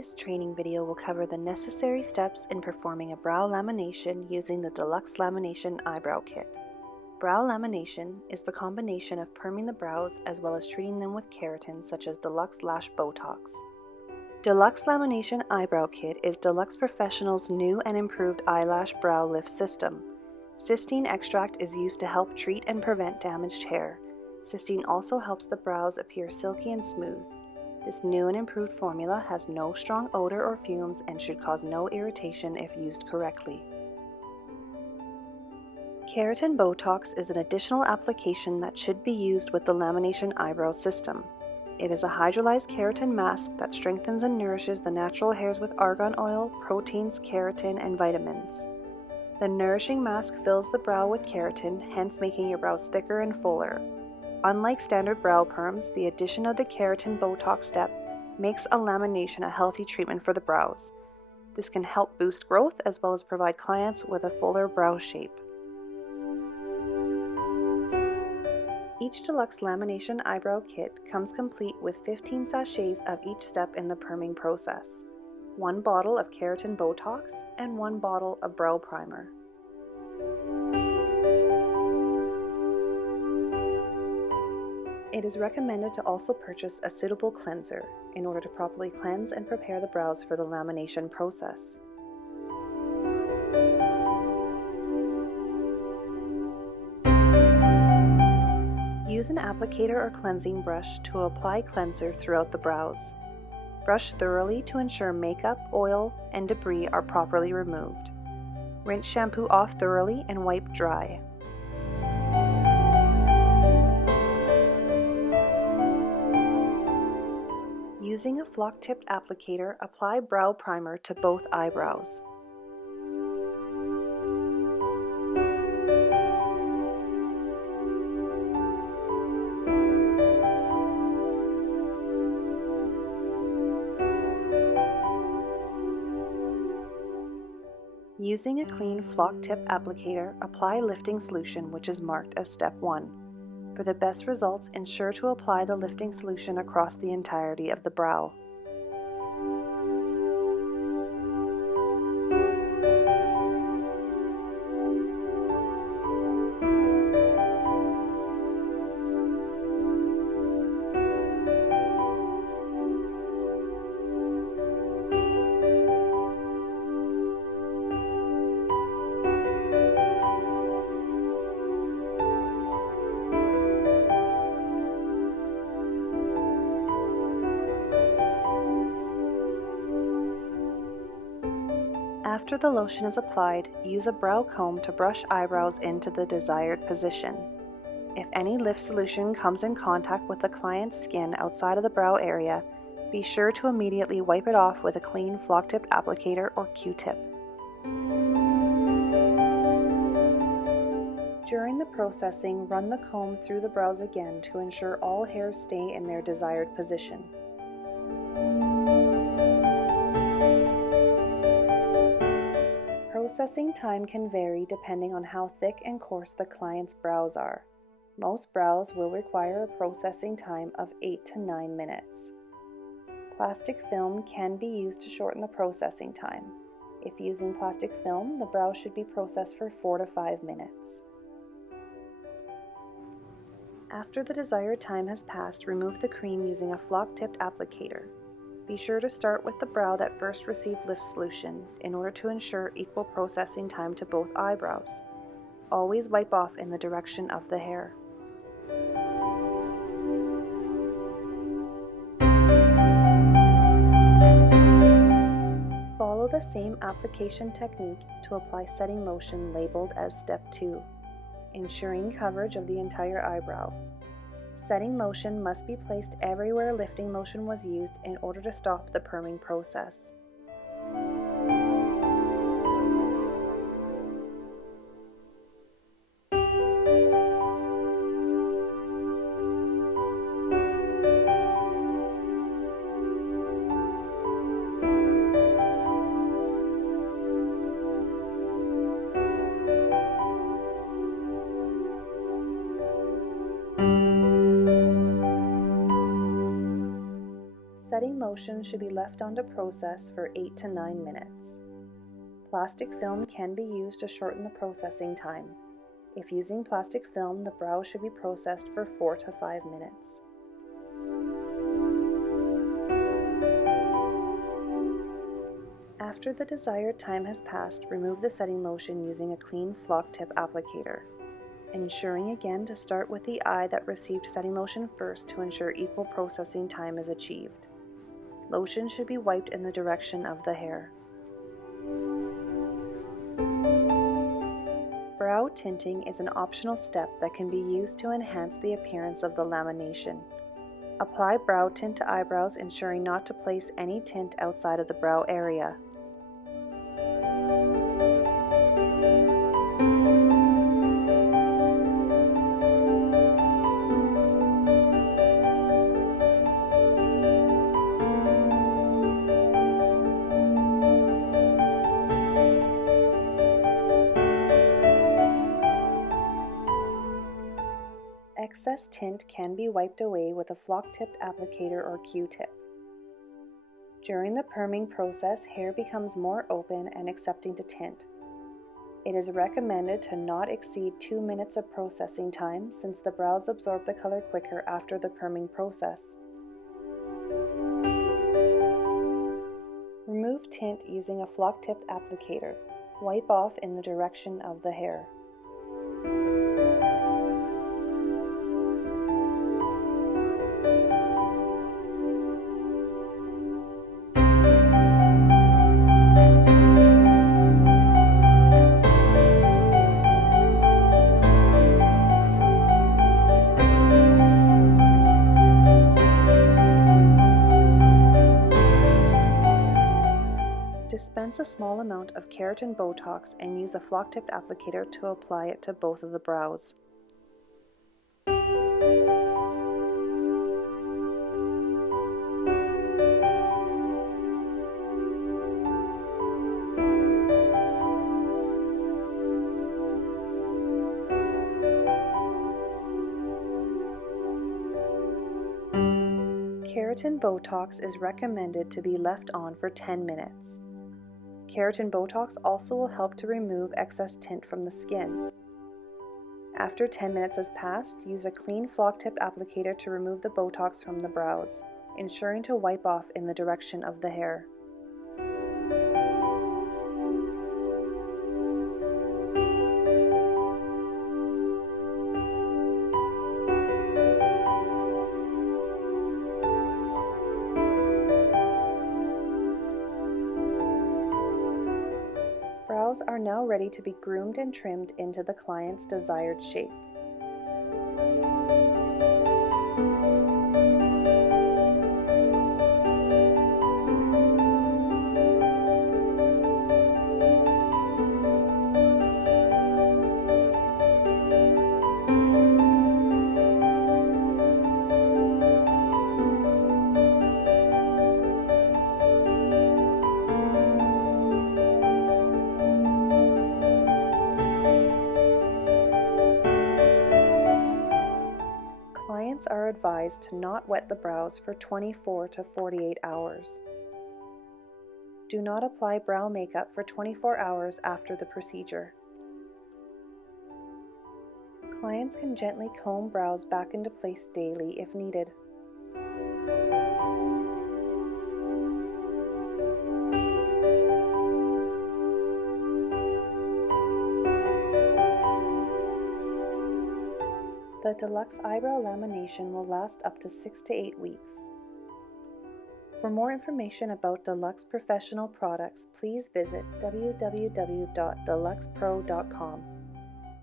This training video will cover the necessary steps in performing a brow lamination using the Dlux Lamination Eyebrow Kit. Brow lamination is the combination of perming the brows as well as treating them with keratin such as Dlux Lash Botox. Dlux Lamination Eyebrow Kit is Dlux Professional's new and improved eyelash brow lift system. Cysteine extract is used to help treat and prevent damaged hair. Cysteine also helps the brows appear silky and smooth. This new and improved formula has no strong odor or fumes and should cause no irritation if used correctly. Keratin Botox is an additional application that should be used with the lamination eyebrow system. It is a hydrolyzed keratin mask that strengthens and nourishes the natural hairs with argan oil, proteins, keratin, and vitamins. The nourishing mask fills the brow with keratin, hence making your brows thicker and fuller. Unlike standard brow perms, the addition of the Keratin Botox step makes a lamination a healthy treatment for the brows. This can help boost growth as well as provide clients with a fuller brow shape. Each Dlux Lamination Eyebrow Kit comes complete with 15 sachets of each step in the perming process, 1 bottle of Keratin Botox, and 1 bottle of brow primer. It is recommended to also purchase a suitable cleanser in order to properly cleanse and prepare the brows for the lamination process. Use an applicator or cleansing brush to apply cleanser throughout the brows. Brush thoroughly to ensure makeup, oil, and debris are properly removed. Rinse shampoo off thoroughly and wipe dry. Using a flock-tipped applicator, apply brow primer to both eyebrows. Using a clean flock-tip applicator, apply lifting solution, which is marked as step 1. For the best results, ensure to apply the lifting solution across the entirety of the brow. After the lotion is applied, use a brow comb to brush eyebrows into the desired position. If any lift solution comes in contact with the client's skin outside of the brow area, be sure to immediately wipe it off with a clean flock-tip applicator or Q-tip. During the processing, run the comb through the brows again to ensure all hairs stay in their desired position. Processing time can vary depending on how thick and coarse the client's brows are. Most brows will require a processing time of 8 to 9 minutes. Plastic film can be used to shorten the processing time. If using plastic film, the brow should be processed for 4 to 5 minutes. After the desired time has passed, remove the cream using a flock-tipped applicator. Be sure to start with the brow that first received lift solution in order to ensure equal processing time to both eyebrows. Always wipe off in the direction of the hair. Follow the same application technique to apply setting lotion labeled as step 2, ensuring coverage of the entire eyebrow. Setting lotion must be placed everywhere lifting lotion was used in order to stop the perming process. setting lotion should be left on to process for 8 to 9 minutes. Plastic film can be used to shorten the processing time. If using plastic film, the brow should be processed for 4 to 5 minutes. After the desired time has passed, remove the setting lotion using a clean flock tip applicator, ensuring again to start with the eye that received setting lotion first to ensure equal processing time is achieved. Lotion should be wiped in the direction of the hair. Brow tinting is an optional step that can be used to enhance the appearance of the lamination. Apply brow tint to eyebrows, ensuring not to place any tint outside of the brow area. Excess tint can be wiped away with a flock-tipped applicator or Q-tip. During the perming process, hair becomes more open and accepting to tint. It is recommended to not exceed 2 minutes of processing time since the brows absorb the color quicker after the perming process. Remove tint using a flock-tipped applicator. Wipe off in the direction of the hair. Dispense a small amount of Keratin Botox and use a flock-tipped applicator to apply it to both of the brows. Keratin Botox is recommended to be left on for 10 minutes. Keratin Botox also will help to remove excess tint from the skin. After 10 minutes has passed, use a clean flock-tipped applicator to remove the Botox from the brows, ensuring to wipe off in the direction of the hair. Brows are now ready to be groomed and trimmed into the client's desired shape. Clients are advised to not wet the brows for 24 to 48 hours. Do not apply brow makeup for 24 hours after the procedure. Clients can gently comb brows back into place daily if needed. The Dlux Eyebrow Lamination will last up to 6 to 8 weeks. For more information about Dlux Professional products, please visit www.dluxpro.com.